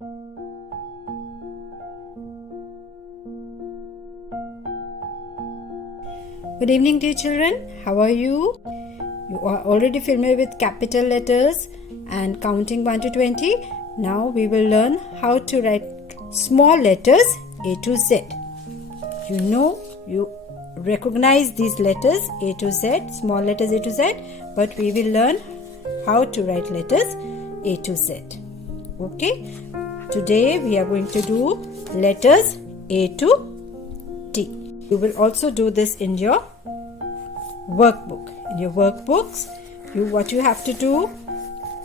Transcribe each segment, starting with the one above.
Good evening, dear children. How are you? You are already familiar with capital letters and counting 1 to 20. Now we will learn how to write small letters A to Z. You recognize these letters A to Z, small letters A to Z, but we will learn how to write letters A to Z. Okay? Today we are going to do letters A to T. You will also do this in your workbook. In your workbooks, what you have to do,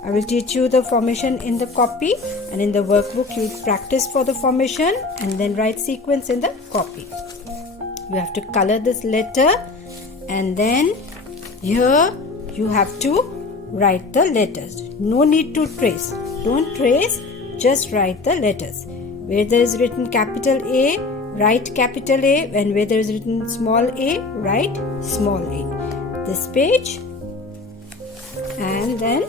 I will teach you the formation in the copy, and in the workbook you practice for the formation and then write sequence in the copy. You have to color this letter, and then here you have to write the letters. No need to trace. Don't trace, just write the letters. Where there is written capital A, write capital A, and where there is written small a, write small a. This page, and then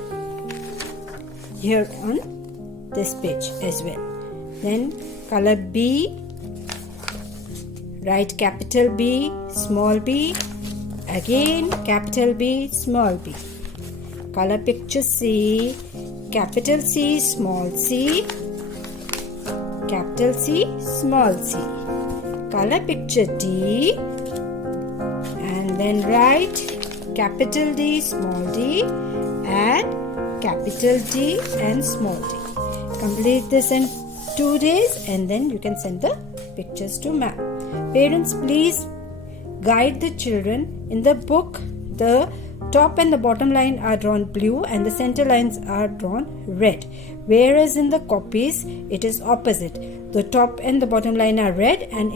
here on this page as well. Then color B, write capital B, small b, again capital B, small b. Color picture C, capital C, small c, capital C, small c. Color picture D, and then write capital D, small d, and capital D and small d. Complete this in 2 days, and then you can send the pictures to ma'am. Parents, please guide the children. In the book, the top and the bottom line are drawn blue and the center lines are drawn red, whereas in the copies it is opposite. The top and the bottom line are red, and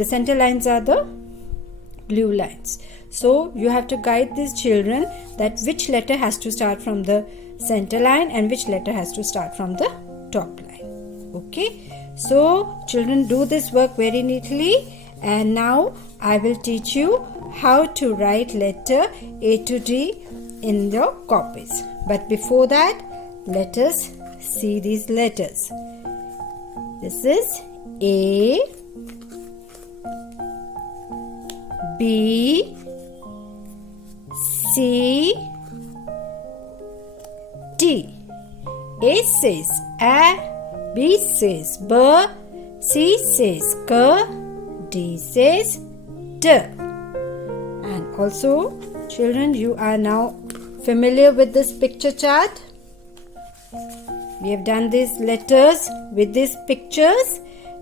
the center lines are the blue lines. So you have to guide these children that which letter has to start from the center line and which letter has to start from the top line. Okay, so children, do this work very neatly, and now I will teach you how to write letter A to D in your copies. But before that, let us see these letters. This is A, B, C, D. A says A, B says B, C says K, D says D. And also, children, you are now familiar with this picture chart. We have done these letters with these pictures.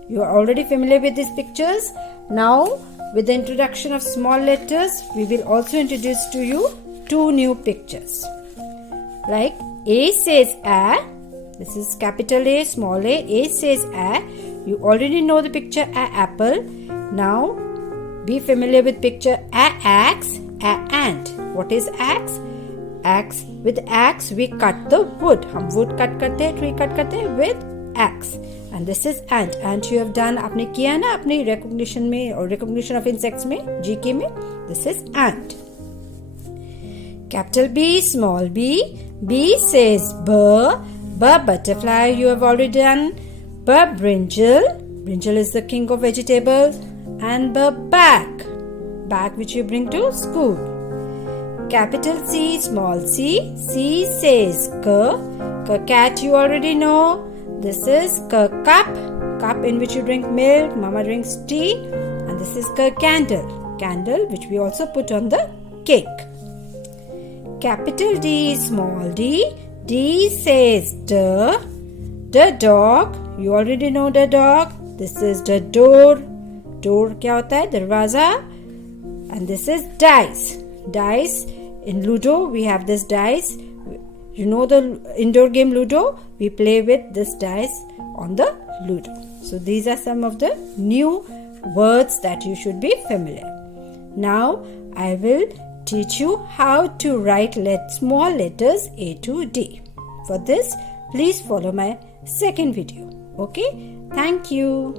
You are already familiar with these pictures. Now, with the introduction of small letters, we will also introduce to you 2 new pictures. Like A says A. This is capital A, small a. A says A. You already know the picture A apple. Now, be familiar with picture A axe, A ant. What is axe? Axe. With axe we cut the wood. हम wood cut करते हैं, tree cut करते हैं with axe. And this is ant. Ant you have done, आपने किया ना अपनी recognition में और recognition of insects में, GK में. This is ant. Capital B, small b. B says B. B butterfly you have already done. B brinjal. Brinjal is the king of vegetables. And B bag. Bag which you bring to school. Capital C, small c. C says K. K cat you already know. This is K cup. Cup in which you drink milk. Mama drinks tea. And this is K candle. Candle which we also put on the cake. Capital D, small d. D says D. The dog. You already know the dog. This is the door. Door क्या होता है? दरवाजा. And this is dice. Dice. In Ludo, we have this dice. You know the indoor game Ludo? We play with this dice on the Ludo. So these are some of the new words that you should be familiar. Now I will teach you how to write small letters A to D. For this, please follow my second video. Okay? Thank you.